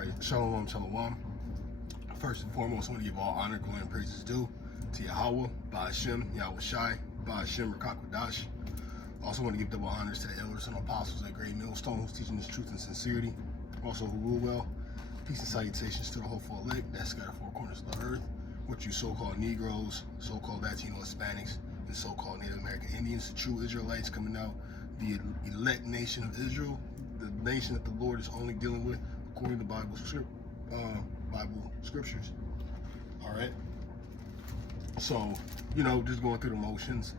All right, shalom, shalom. First and foremost, I want to give all honor, glory, and praises due to Yahweh, Ba'ashem, Yahweh Shai, Ba'ashem, Rakakwadash. Also want to give double honors to the elders and apostles at Great Millstone who's teaching this truth and sincerity. Also who rule well. Peace and salutations to the hopeful elect that scattered four corners of the earth, what you so-called Negroes, so-called Latino Hispanics, and so-called Native American Indians, the true Israelites coming out, the elect nation of Israel, the nation that the Lord is only dealing with according to Bible scriptures. All right. So, just going through the motions.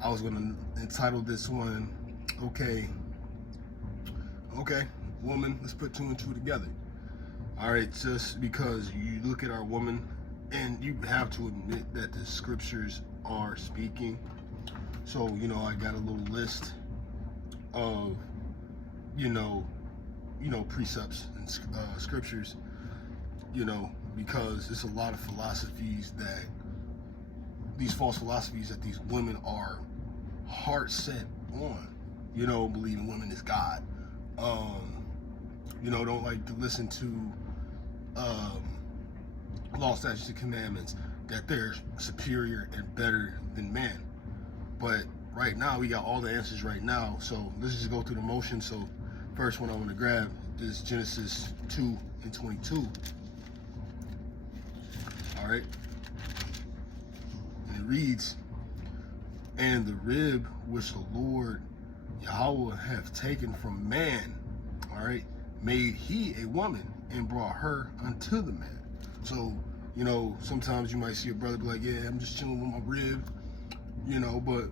I was going to entitle this one, okay, woman, let's put two and two together. All right, just because you look at our woman, and you have to admit that the scriptures are speaking. So, I got a little list of, precepts and scriptures, because it's a lot of philosophies that, these false philosophies that these women are heart set on, believing women is God. Don't like to listen to law, statutes, and commandments, that they're superior and better than man. But right now, we got all the answers right now. So let's just go through the motion. So first one I want to grab is Genesis 2:22. All right. And it reads, "And the rib which the Lord Yahweh hath taken from man, all right, made he a woman and brought her unto the man." So, sometimes you might see a brother be like, yeah, I'm just chilling with my rib, but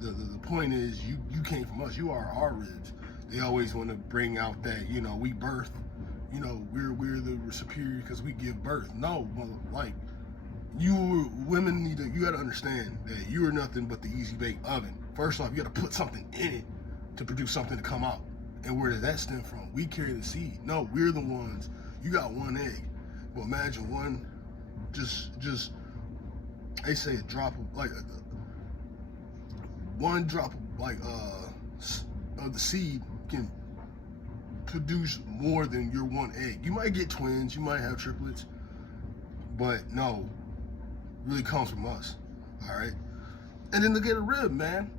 the point is you came from us. You are our ribs. They always want to bring out that, we birth, we're the superior because we give birth. No, you women you got to understand that you are nothing but the easy bake oven. First off, you got to put something in it to produce something to come out. And where does that stem from? We carry the seed. No, we're the ones. You got one egg. But imagine one, just they say a drop of, one drop of the seed can produce more than your one egg. You might get twins, you might have triplets, but no, it really comes from us. All right. And then look at a rib, man.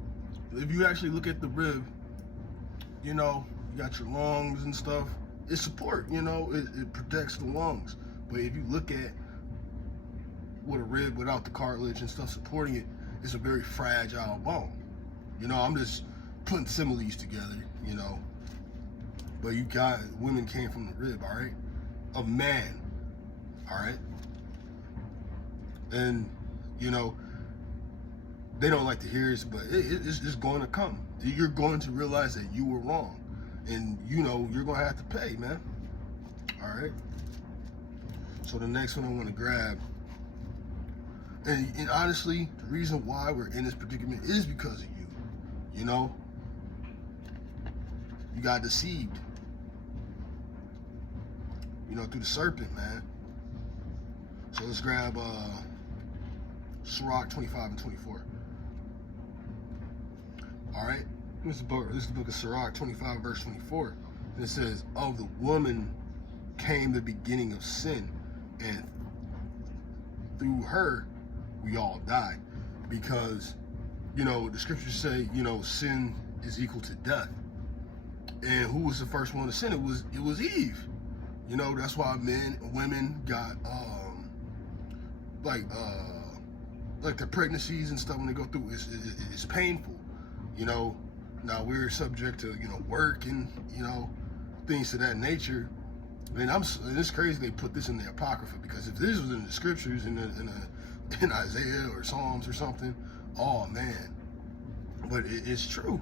If you actually look at the rib, you got your lungs and stuff. It's support, it protects the lungs. But if you look at what a rib without the cartilage and stuff supporting it, it's a very fragile bone. I'm just putting similes together, But you got, women came from the rib, all right? A man, all right? And, they don't like to hear it, but it's going to come. You're going to realize that you were wrong. And, you're going to have to pay, man. All right? So the next one I want to grab, and honestly, the reason why we're in this predicament is because of you. You got deceived, through the serpent, man. So let's grab Sirach 25 and 24. All right? This is the book of Sirach 25, verse 24. And it says, "Of the woman came the beginning of sin, and through her we all died." Because, the scriptures say, sin is equal to death. And who was the first one to sin? It was Eve. That's why women got their pregnancies and stuff when they go through, it's painful. Now we're subject to, work and, things of that nature. And it's crazy they put this in the Apocrypha, because if this was in the scriptures in Isaiah or Psalms or something, oh man. But it's true,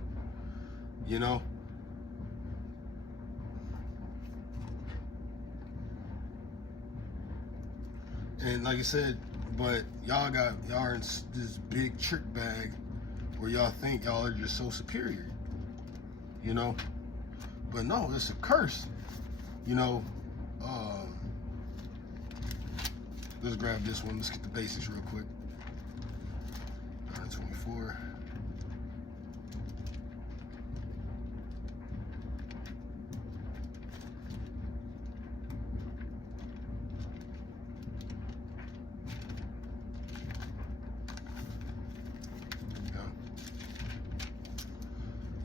And like I said, but y'all are in this big trick bag where y'all think y'all are just so superior, But no, it's a curse, Let's grab this one. Let's get the basics real quick. 24.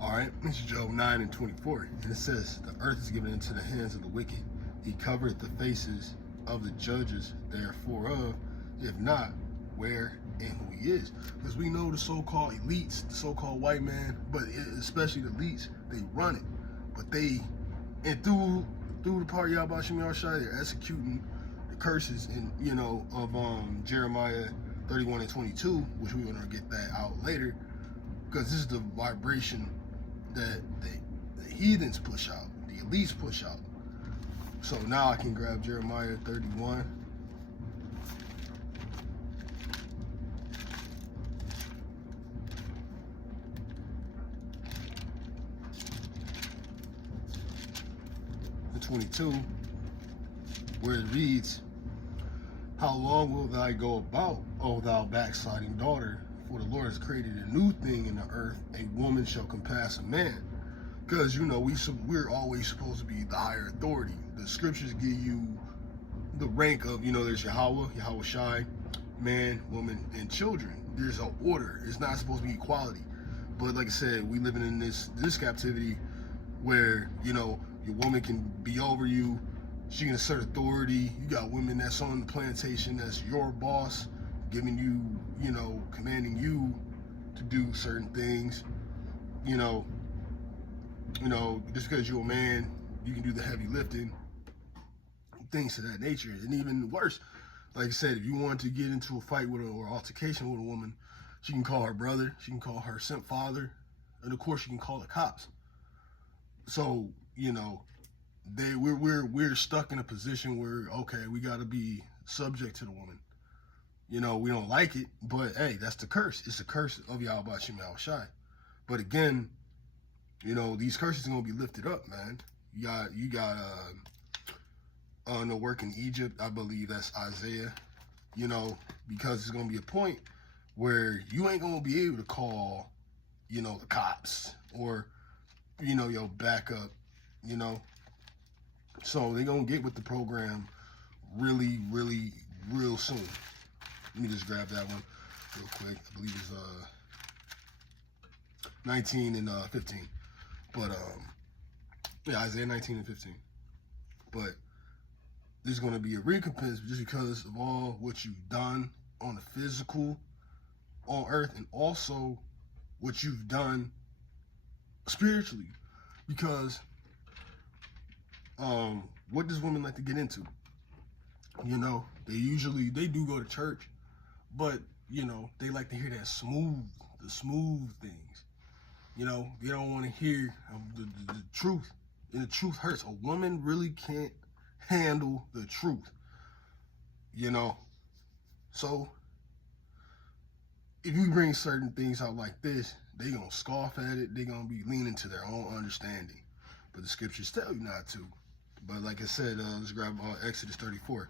All right, this is Job 9 and 24. And it says, the earth is given into the hands of the wicked. He covered the faces of the judges therefore of, if not, where and who he is. Because we know the so-called elites, the so-called white man, but especially the elites, they run it. But they, and through the part of Yahweh Shem Yahushai, they're executing the curses in, of Jeremiah 31 and 22, which we're gonna get that out later, because this is the vibration that the heathens push out, the elites push out. So now I can grab Jeremiah 31. And 22, where it reads, how long will thou go about, O thou backsliding daughter? For the Lord has created a new thing in the earth, a woman shall compass a man. Because, we're always supposed to be the higher authority. The scriptures give you the rank of, there's Yahweh Shai, man, woman, and children. There's an order. It's not supposed to be equality. But like I said, we living in this captivity where, your woman can be over you. She can assert authority. You got women that's on the plantation that's your boss, giving you, commanding you to do certain things. Just because you're a man, you can do the heavy lifting, things of that nature. And even worse, like I said, if you want to get into a fight with or altercation with a woman, she can call her brother, she can call her simp father, and of course she can call the cops. So, we're stuck in a position where, okay, we got to be subject to the woman. We don't like it, but hey, that's the curse. It's the curse of Yahweh Shem Yahushai. But again, these curses are gonna be lifted up, man. You got no work in Egypt. I believe that's Isaiah. Because it's gonna be a point where you ain't gonna be able to call, the cops or, your backup. So they're gonna get with the program really, really, real soon. Let me just grab that one real quick. I believe it's 19 and 15. But yeah, Isaiah 19 and 15. But there's going to be a recompense just because of all what you've done on the physical on earth, and also what you've done spiritually. Because what does women like to get into? They do go to church, but they like to hear the smooth things. They don't want to hear the truth, and the truth hurts. A woman really can't handle the truth. So if you bring certain things out like this, they gonna scoff at it. They gonna be leaning to their own understanding, but the scriptures tell you not to. But like I said, let's grab Exodus 34.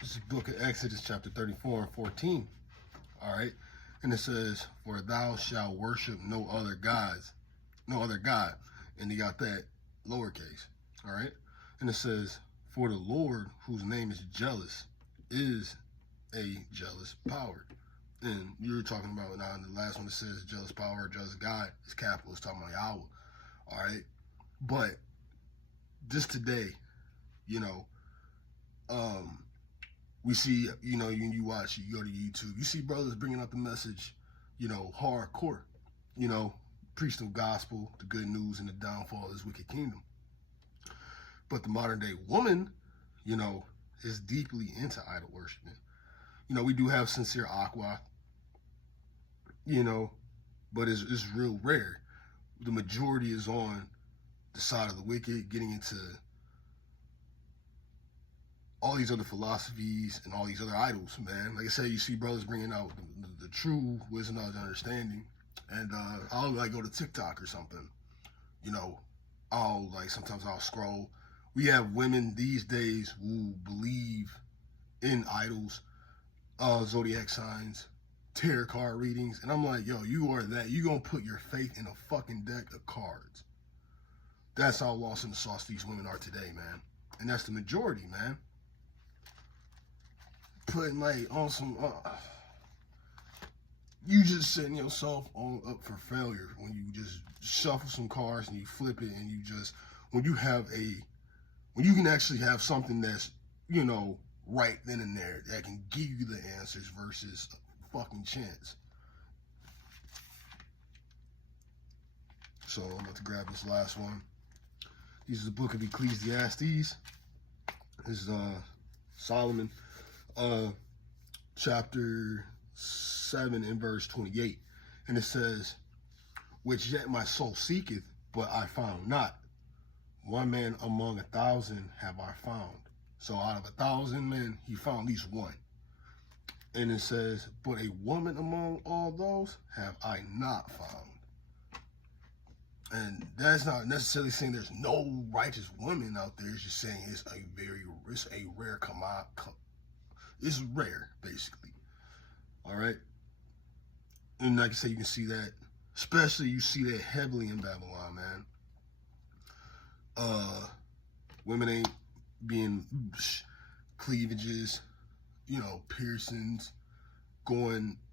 This is the book of Exodus, chapter 34 and 14. All right. And it says, for thou shalt worship no other God. And you got that lowercase. All right. And it says, for the Lord, whose name is jealous, is a jealous power. And you're talking about now in the last one that says jealous power, jealous God, is capital, it's talking about Yahweh. All right. But just today, we see, you watch, you go to YouTube, you see brothers bringing up the message, hardcore, preach the gospel, the good news, and the downfall of this wicked kingdom. But the modern day woman, is deeply into idol worshiping. We do have sincere aqua, but it's real rare. The majority is on the side of the wicked, getting into all these other philosophies and all these other idols, man. Like I said, you see brothers bringing out the true wisdom, knowledge, and understanding. And I'll go to TikTok or something. Sometimes I'll scroll. we have women these days who believe in idols, zodiac signs, tarot card readings, and I'm like, yo, you are that. You gonna put your faith in a fucking deck of cards. That's how lost in the sauce these women are today, man. And that's the majority, man. Putting like on some, you just setting yourself on up for failure when you just shuffle some cards and you flip it and you just, when you can actually have something that's, you know, right then and there that can give you the answers versus a fucking chance. So I'm about to grab this last one. This is the book of Ecclesiastes. This is Solomon, chapter 7 and verse 28. And it says, which yet my soul seeketh, but I found not. One man among 1,000 have I found. So out of 1,000 men, he found at least one. And it says, but a woman among all those have I not found. And that's not necessarily saying there's no righteous women out there. It's just saying it's a rare commodity. It's rare, basically. All right. And like I say, you can see that, especially you see that heavily in Babylon, man. Women ain't being cleavages, you know, piercings,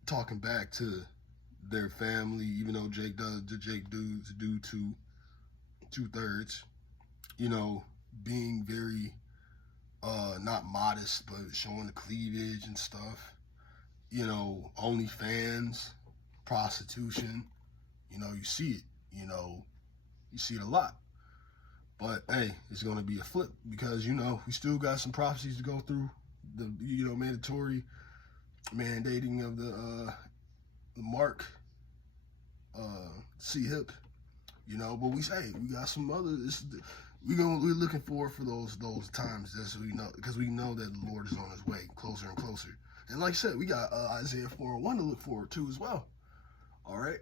talking back to their family, even though Jake dudes do 2/3, you know, being very not modest, but showing the cleavage and stuff, you know, OnlyFans, prostitution, you know, you see it, you know, you see it a lot. But hey, it's gonna be a flip because, you know, we still got some prophecies to go through, the, you know, mandatory mandating of the mark, C-hip, you know, but we got some other, we're looking forward for those times, just so we know, because we know that the Lord is on his way closer and closer. And like I said, we got Isaiah 4:1 to look forward to as well. All right.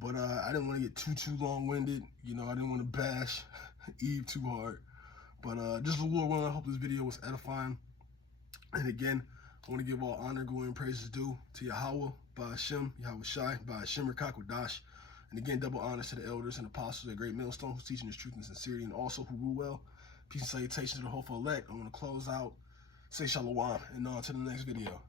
But I didn't want to get too long-winded. You know, I didn't want to bash Eve too hard. But just the Lord willing, I hope this video was edifying. And again, I want to give all honor, glory, and praises due to Yahweh, Ba'ashem, Yahweh Shai, Ba'ashem, Rakakwadash. And again, double honors to the elders and apostles at Great Millstone who's teaching this truth and sincerity, and also who rule well. Peace and salutations to the hopeful elect. I want to close out, say shalom, and on to the next video.